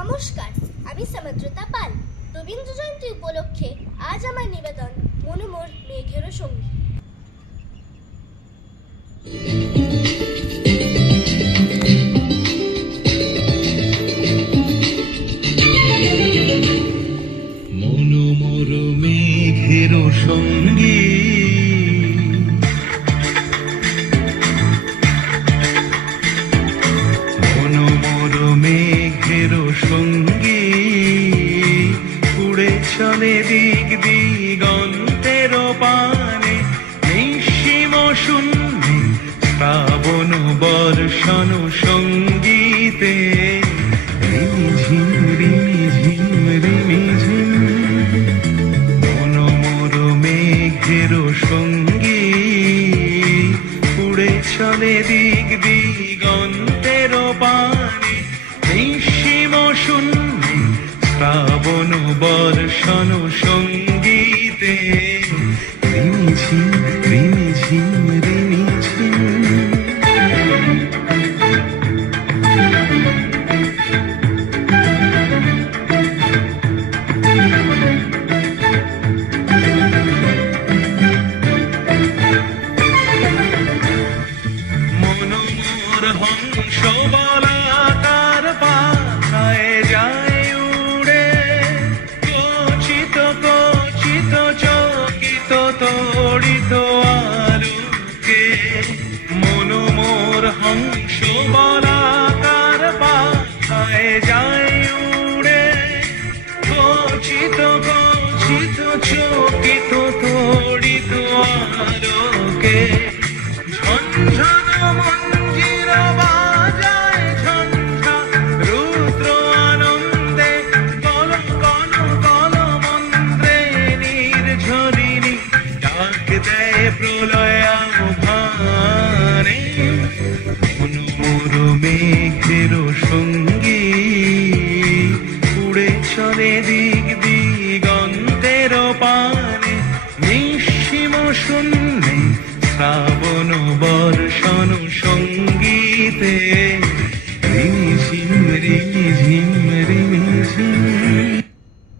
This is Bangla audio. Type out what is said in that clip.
নমস্কার, আমি সমদ্রতা পাল। রবীন্দ্র জয়ন্তী উপলক্ষে আজ আমার নিবেদন মনোমোর মেঘেরও সঙ্গী। মনোমোর মেঘেরও সঙ্গী মেঘেরও সঙ্গী উড়ে চলে দিক দিগন্তের পানে নিঃসীম শূন্যে শ্রাবণ বর্ষণ সঙ্গীতে রিমিঝিম রিমিঝিম রিমিঝিম মনোমোর মেঘেরও সঙ্গী উড়ে চলে দিক দিগন্তের পানে নিঃসীম শূন্যে শ্রাবণ বর্ষণ সঙ্গীতে রিমিঝিম রিমিঝিম রিমিঝিম মনোমোর হংস বলাকার পাখায় যায় উড়ে কচিত কচিত চকিত তড়িত আলোকে মনোমোর হংস বলাকার পাখায় যায় উড়ে কচিত কচিত চকিত তড়িত আলোকে ঝনঝন মঞ্জির বাজায় ঝঞ্ঝা রুদ্র আনন্দে কল কল কল মন্ত্রে নির্ঝরিণী ডাক দেয় প্রলয় আহ্বানে মনোমোর মেঘেরও সঙ্গী উড়ে চলে দিক দিগন্তের পানে নিঃসীম শূন্যে শ্রাবণ বর্ষণ সঙ্গীতে